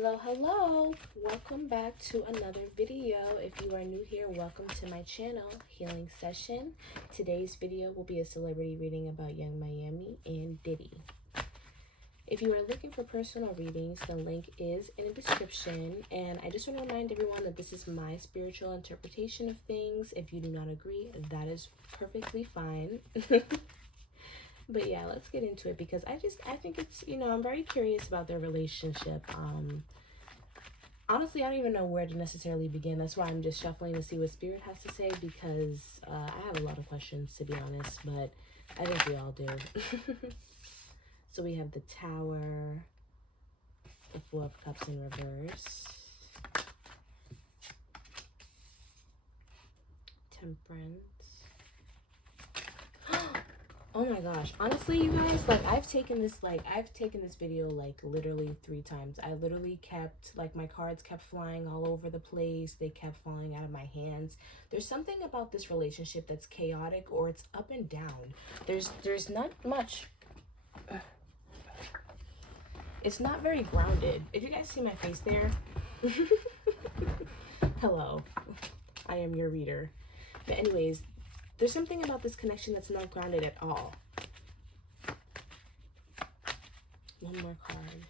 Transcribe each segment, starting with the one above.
Hello, welcome back to another video. If you are new here, welcome to my channel, Healing Session. Today's video will be a celebrity reading about Young Miami and Diddy. If you are looking for personal readings, the link is in the description, and I just want to remind everyone that this is my spiritual interpretation of things. If you do not agree, that is perfectly fine. But yeah, let's get into it because I think it's, I'm very curious about their relationship. Honestly, I don't even know where to necessarily begin. That's why I'm just shuffling to see what Spirit has to say because I have a lot of questions, to be honest, but I think we all do. So we have the Tower, the Four of Cups in reverse, Temperance. Oh my gosh, honestly, you guys, like I've taken this video like literally 3 times. I literally kept, like, my cards kept flying all over the place. They kept falling out of my hands. There's something about this relationship that's chaotic, or it's up and down. There's not much. It's not very grounded. If you guys see my face there, hello, I am your reader. But anyways, there's something about this connection that's not grounded at all. One more card,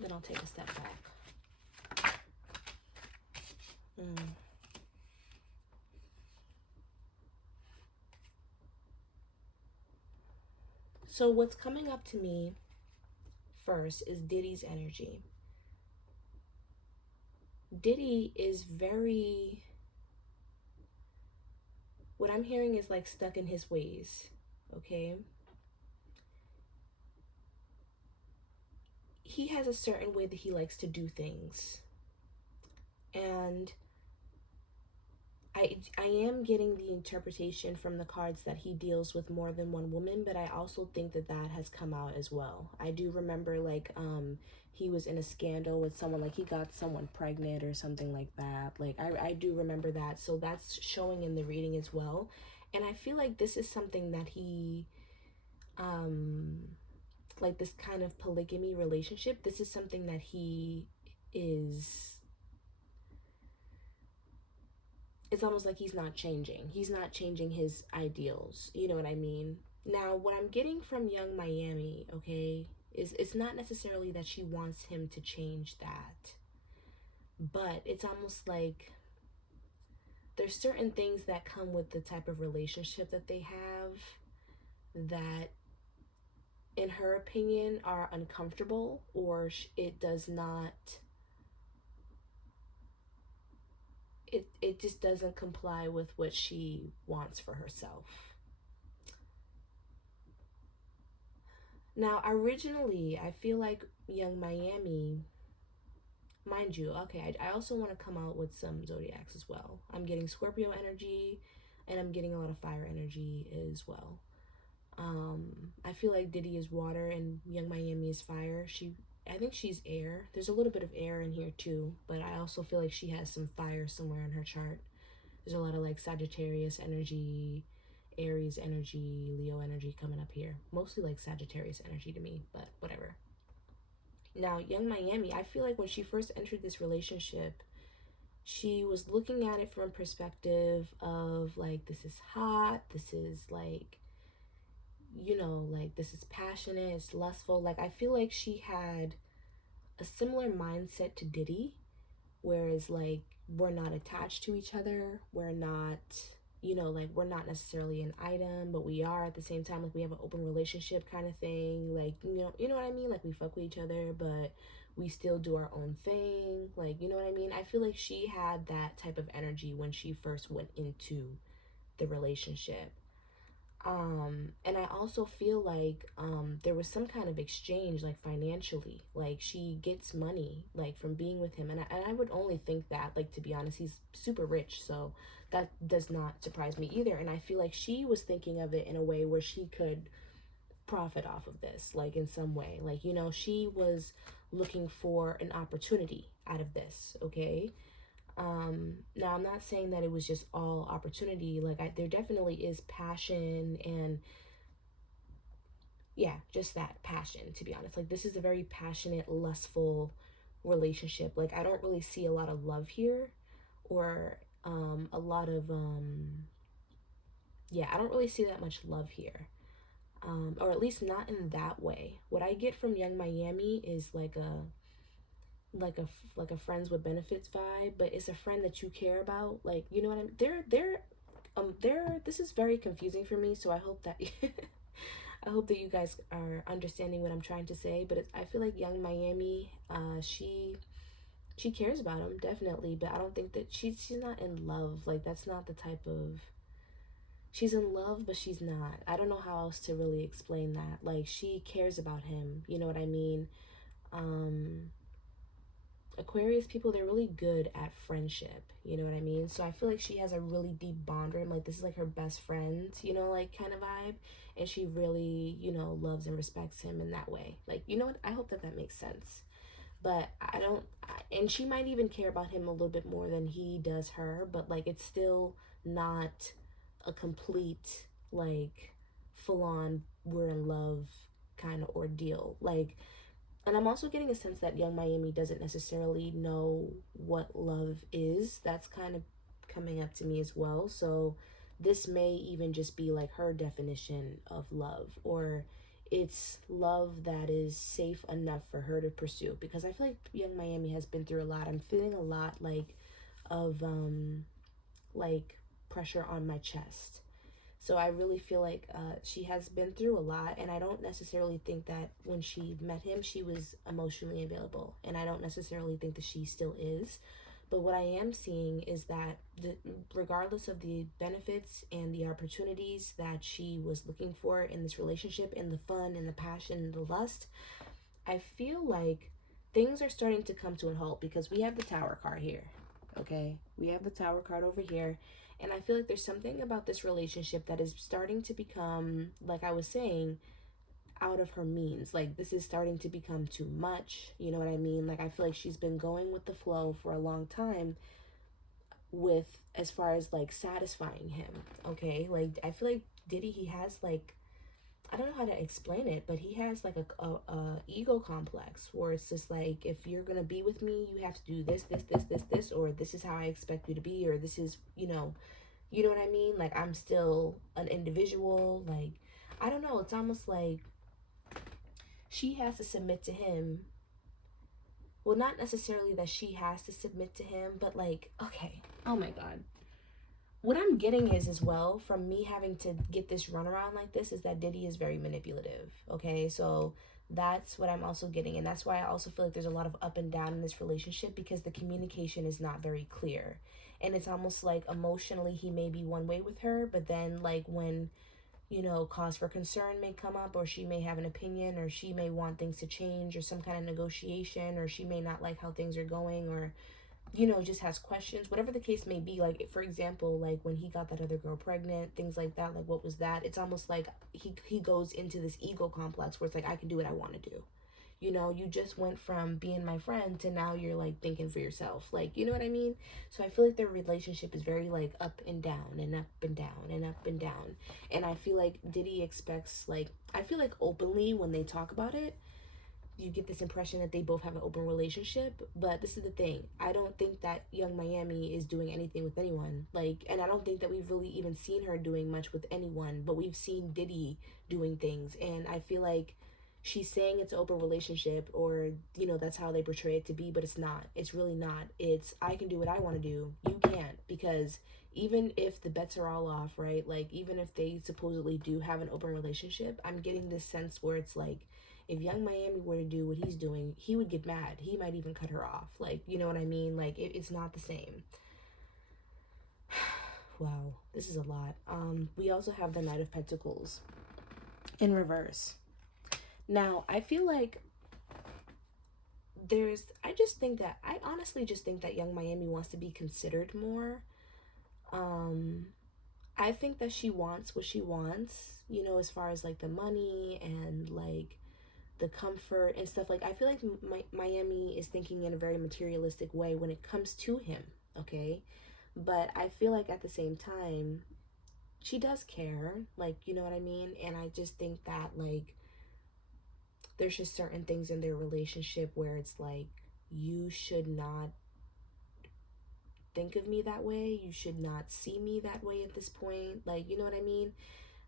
then I'll take a step back. So what's coming up to me first is Diddy's energy. Diddy is very, what I'm hearing is like stuck in his ways, okay? He has a certain way that he likes to do things. And I am getting the interpretation from the cards that he deals with more than one woman, but I also think that that has come out as well. I do remember, like, he was in a scandal with someone, like he got someone pregnant or something like that. Like, I do remember that. So that's showing in the reading as well. And I feel like this is something that he, like this kind of polygamy relationship, this is something that he is, it's almost like he's not changing. He's not changing his ideals. You know what I mean? Now, what I'm getting from Young Miami, okay, is it's not necessarily that she wants him to change that. But it's almost like there's certain things that come with the type of relationship that they have that, in her opinion, are uncomfortable, or it does not, it just doesn't comply with what she wants for herself. Now, originally, I feel like Young Miami, mind you, okay, I also want to come out with some zodiacs as well. I'm getting Scorpio energy, and I'm getting a lot of fire energy as well. I feel like Diddy is water and Young Miami is fire. I think she's air. There's a little bit of air in here too, but I also feel like she has some fire somewhere in her chart. There's a lot of like Sagittarius energy, Aries energy, Leo energy coming up here. Mostly like Sagittarius energy to me, but whatever. Now, Young Miami, I feel like when she first entered this relationship, she was looking at it from a perspective of like, this is hot, this is like, like this is passionate, it's lustful. Like, I feel like she had a similar mindset to Diddy, whereas like we're not attached to each other, we're not, like we're not necessarily an item, but we are at the same time. Like, we have an open relationship kind of thing, like, you know what I mean, like we fuck with each other, but we still do our own thing, like, you know what I mean. I feel like she had that type of energy when she first went into the relationship. And I also feel like there was some kind of exchange, like financially, like she gets money like from being with him, and I would only think that, like, to be honest, he's super rich, so that does not surprise me either. And I feel like she was thinking of it in a way where she could profit off of this, like in some way, like, she was looking for an opportunity out of this, okay? Now I'm not saying that it was just all opportunity. Like, there definitely is passion, and yeah, just that passion, to be honest. Like, this is a very passionate, lustful relationship. Like, I don't really see a lot of love here, or a lot of yeah, I don't really see that much love here. Or at least not in that way. What I get from Young Miami is like a like a friends with benefits vibe, but it's a friend that you care about. Like, you know what I mean? They're this is very confusing for me, so I hope that I hope that you guys are understanding what I'm trying to say. But I feel like Young Miami, she cares about him definitely, but I don't think that she's not in love. Like, that's not the type of, she's in love, but she's not. I don't know how else to really explain that. Like, she cares about him. You know what I mean? Um, Aquarius people, they're really good at friendship. You know what I mean? So I feel like she has a really deep bond with him. Like, this is like her best friend, you know, like kind of vibe. And she really, you know, loves and respects him in that way. Like, you know what? I hope that that makes sense. But I don't, and she might even care about him a little bit more than he does her. But like, it's still not a complete, like, full on, we're in love kind of ordeal. Like, and I'm also getting a sense that Young Miami doesn't necessarily know what love is. That's kind of coming up to me as well. So this may even just be like her definition of love, or it's love that is safe enough for her to pursue, because I feel like Young Miami has been through a lot. I'm feeling a lot of like pressure on my chest. So I really feel like she has been through a lot, and I don't necessarily think that when she met him, she was emotionally available, and I don't necessarily think that she still is. But what I am seeing is that regardless of the benefits and the opportunities that she was looking for in this relationship, and the fun and the passion and the lust, I feel like things are starting to come to a halt, because we have the Tower card here. Okay, we have the Tower card over here, and I feel like there's something about this relationship that is starting to become, like I was saying, out of her means. Like, this is starting to become too much. You know what I mean? Like, I feel like she's been going with the flow for a long time, with, as far as like satisfying him. Okay, like, I feel like Diddy, he has like, I don't know how to explain it, but he has like a ego complex, where it's just like, if you're gonna be with me, you have to do this, or this is how I expect you to be, or this is, you know what I mean? Like, I'm still an individual. Like, I don't know. It's almost like she has to submit to him. Well, not necessarily that she has to submit to him, but like, okay. Oh my God. What I'm getting is, as well, from me having to get this runaround like this, is that Diddy is very manipulative. Okay, so that's what I'm also getting, and that's why I also feel like there's a lot of up and down in this relationship, because the communication is not very clear, and it's almost like emotionally he may be one way with her, but then like when, cause for concern may come up, or she may have an opinion, or she may want things to change, or some kind of negotiation, or she may not like how things are going, or just has questions, whatever the case may be. Like, for example, like when he got that other girl pregnant, things like that, like, what was that? It's almost like he goes into this ego complex, where it's like, I can do what I want to do. You just went from being my friend to now you're like thinking for yourself. Like, you know what I mean? So I feel like their relationship is very like up and down and up and down and up and down. And I feel like Diddy expects, like, I feel like openly when they talk about it, you get this impression that they both have an open relationship. But this is the thing, I don't think that Young Miami is doing anything with anyone. Like, and I don't think that we've really even seen her doing much with anyone, but we've seen Diddy doing things, and I feel like she's saying it's an open relationship, or that's how they portray it to be, but it's not. It's really not. It's, I can do what I want to do, you can't. Because even if the bets are all off, right, like, even if they supposedly do have an open relationship, I'm getting this sense where it's like, if Young Miami were to do what he's doing, he would get mad. He might even cut her off. Like, you know what I mean? Like, it's not the same. Wow, this is a lot. We also have the Knight of Pentacles in reverse. Now, I feel like I honestly just think that Young Miami wants to be considered more. I think that she wants what she wants, as far as like the money and like the comfort and stuff. Like, I feel like Miami is thinking in a very materialistic way when it comes to him, okay? But I feel like at the same time, she does care, like, you know what I mean? And I just think that, like, there's just certain things in their relationship where it's like, you should not think of me that way. You should not see me that way at this point. Like, you know what I mean?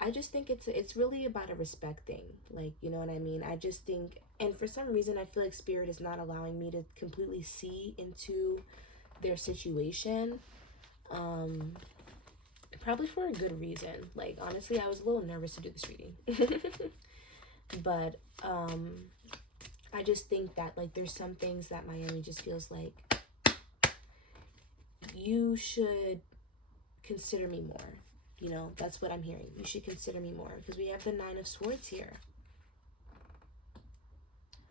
I just think it's really about a respect thing. Like, you know what I mean? I just think, and for some reason I feel like spirit is not allowing me to completely see into their situation. Um Probably for a good reason. Like, honestly, I was a little nervous to do this reading. But I just think that, like, there's some things that Miami just feels like you should consider me more. You know, that's what I'm hearing. You should consider me more, because we have the Nine of Swords here.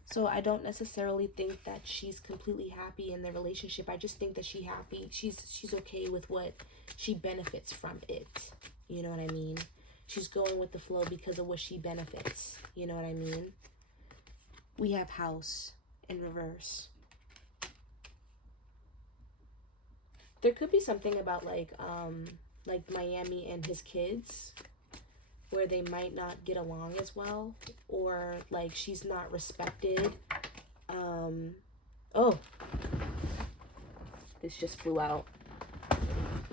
So I don't necessarily think that she's completely happy in the relationship. I just think that she's okay with what she benefits from it. You know what I mean? She's going with the flow because of what she benefits. You know what I mean? We have House in reverse. There could be something about like Miami and his kids, where they might not get along as well, or like she's not respected. Oh, this just flew out.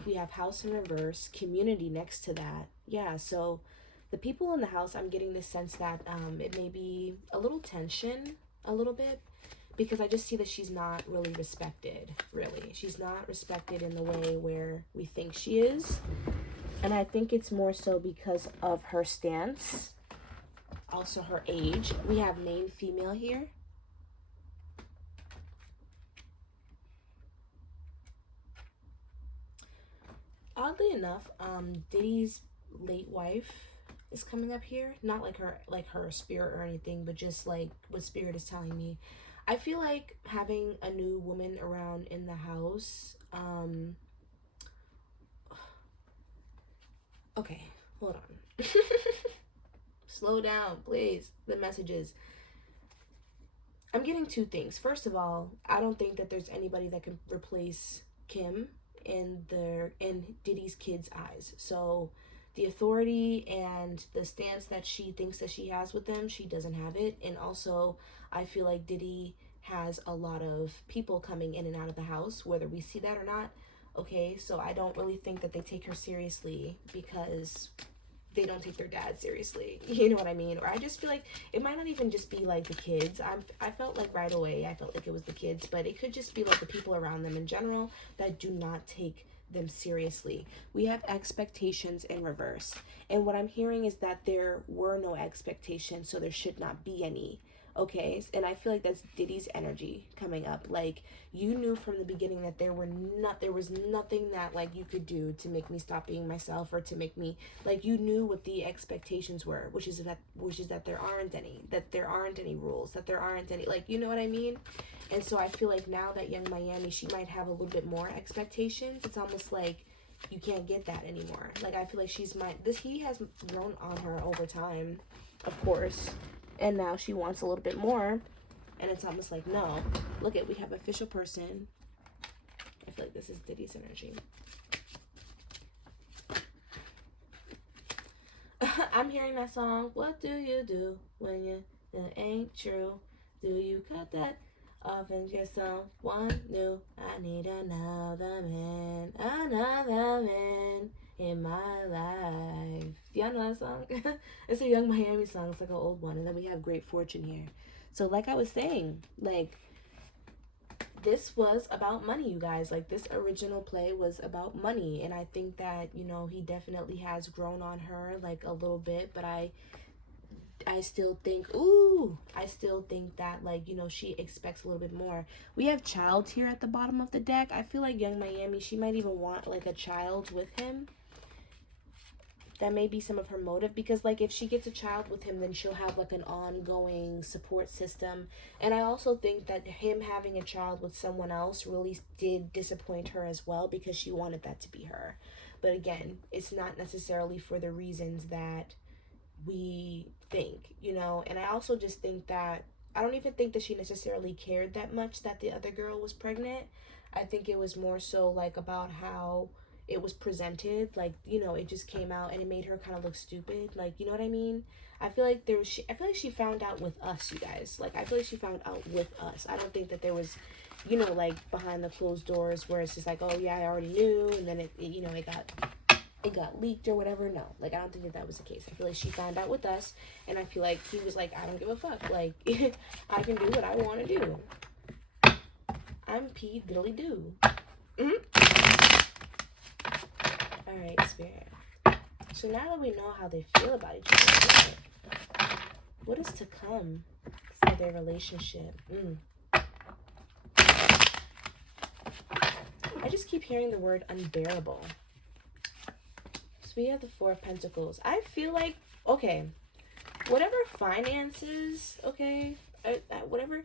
We have House in reverse, community next to that. Yeah, so the people in the house, I'm getting this sense that it may be a little tension, a little bit, because I just see that she's not really respected, really. She's not respected in the way where we think she is. And I think it's more so because of her stance, also her age. We have main female here. Oddly enough, Diddy's late wife is coming up here. Not like her spirit or anything, but just like what spirit is telling me. I feel like having a new woman around in the house. Okay, hold on. Slow down, please. The messages. I'm getting two things. First of all, I don't think that there's anybody that can replace Kim in Diddy's kids' eyes. So the authority and the stance that she thinks that she has with them, she doesn't have it. And also, I feel like Diddy has a lot of people coming in and out of the house, whether we see that or not. Okay, so I don't really think that they take her seriously because they don't take their dad seriously. You know what I mean? Or I just feel like it might not even just be like the kids. I felt like right away, I felt like it was the kids, but it could just be like the people around them in general that do not take them seriously. We have expectations in reverse. And what I'm hearing is that there were no expectations, so there should not be any. Okay, and I feel like that's Diddy's energy coming up. Like, you knew from the beginning that there was nothing that like you could do to make me stop being myself, or to make me, like, you knew what the expectations were, which is that there aren't any rules, that there aren't any, like, you know what I mean? And so I feel like now that young Miami, she might have a little bit more expectations. It's almost like you can't get that anymore. Like, I feel like he has grown on her over time, of course. And now she wants a little bit more. And it's almost like, no. Look we have official person. I feel like this is Diddy's energy. I'm hearing that song. What do you do when it ain't true? Do you cut that off and get someone new? I need another man in my life. Do y'all know that song? It's a Young Miami song. It's like an old one. And then we have Great Fortune here. So like I was saying, like, this was about money, you guys. Like, this original play was about money. And I think that, you know, he definitely has grown on her, like, a little bit. But I still think that, like, you know, she expects a little bit more. We have child here at the bottom of the deck. I feel like young Miami, she might even want, like, a child with him. That may be some of her motive, because, like, if she gets a child with him, then she'll have, like, an ongoing support system. And I also think that him having a child with someone else really did disappoint her as well, because she wanted that to be her. But again, it's not necessarily for the reasons that we think, you know. And I also just think that I don't even think that she necessarily cared that much that the other girl was pregnant. I think it was more so like about how it was presented. Like, you know, it just came out and it made her kind of look stupid. Like, you know what I mean? I feel like I feel like she found out with us, you guys. Like, I feel like she found out with us. I don't think that there was, you know, like behind the closed doors where it's just like, oh yeah, I already knew, and then it you know, it got leaked or whatever. No, like, I don't think that that was the case. I feel like she found out with us, and I feel like he was like, I don't give a fuck. Like, I can do what I want to do. I'm P. Diddly Doo. Alright, Spirit. So now that we know how they feel about each other, what is to come for their relationship? I just keep hearing the word unbearable. So we have the Four of Pentacles. I feel like, okay, whatever finances, okay, whatever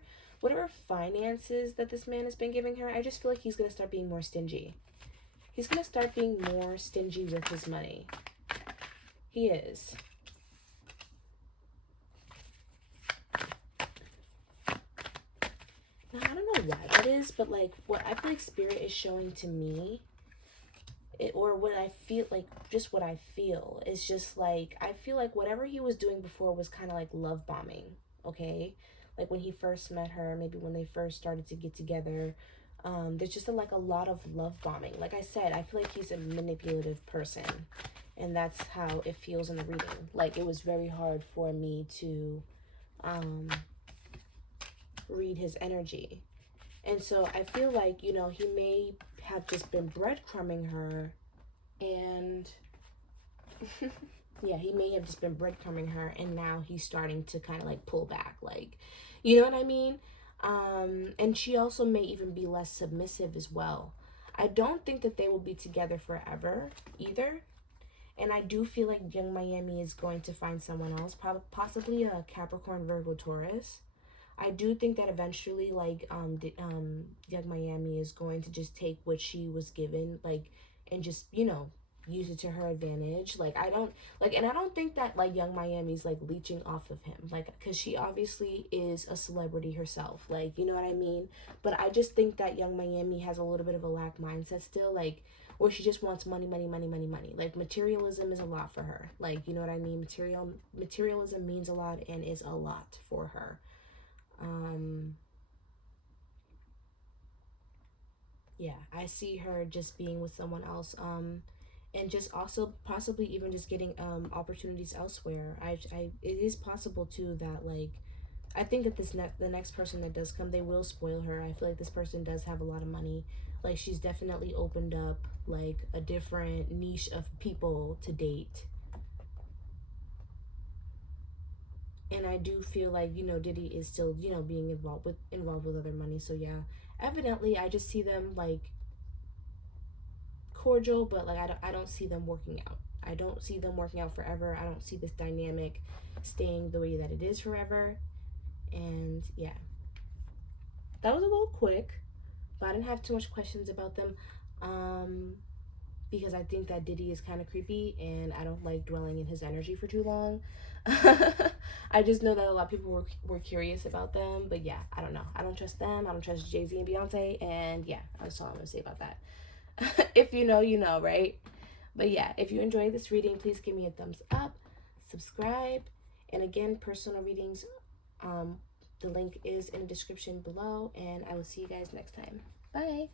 finances that this man has been giving her, I just feel like he's going to start being more stingy. He's going to start being more stingy with his money. He is. Now, I don't know why that is, but like what I feel like Spirit is showing to me, or what I feel like, just what I feel is just like, I feel like whatever he was doing before was kind of like love bombing, okay? Like when he first met her, maybe when they first started to get together, there's just like a lot of love bombing. Like I said, I feel like he's a manipulative person, and that's how it feels in the reading. Like it was very hard for me to read his energy. And so I feel like, you know, he may have just been breadcrumbing her, and yeah, he may have just been breadcrumbing her, and now he's starting to kind of like pull back, like, you know what I mean? And she also may even be less submissive as well. I don't think that they will be together forever either. And I do feel like young Miami is going to find someone else, possibly a Capricorn, Virgo, Taurus. I do think that eventually, like, young Miami is going to just take what she was given, like, and just, you know, use it to her advantage. Like, I don't, like, and I don't think that, like, young Miami's, like, leeching off of him, like, because she obviously is a celebrity herself, like, you know what I mean? But I just think that young Miami has a little bit of a lack mindset still, like, where she just wants money, money, money, money, money. Like, materialism is a lot for her. Like, you know what I mean? Materialism means a lot and is a lot for her. Yeah, I see her just being with someone else, and just also possibly even just getting opportunities elsewhere. It is possible too that, like, I think that the next person that does come, they will spoil her. I feel like this person does have a lot of money. Like, she's definitely opened up like a different niche of people to date. And I do feel like, you know, Diddy is still, you know, being involved with other money. So yeah, evidently I just see them like cordial, but like I don't see them working out. I don't see them working out forever. I don't see this dynamic staying the way that it is forever. And yeah, that was a little quick, but I didn't have too much questions about them, because I think that Diddy is kind of creepy, and I don't like dwelling in his energy for too long. I just know that a lot of people were curious about them, but yeah, I don't know. I don't trust them. I don't trust Jay-Z and Beyonce, and yeah, that's all I'm gonna say about that. If you know, you know, right? But yeah, if you enjoyed this reading, please give me a thumbs up, subscribe, and again, personal readings, the link is in the description below, and I will see you guys next time. Bye.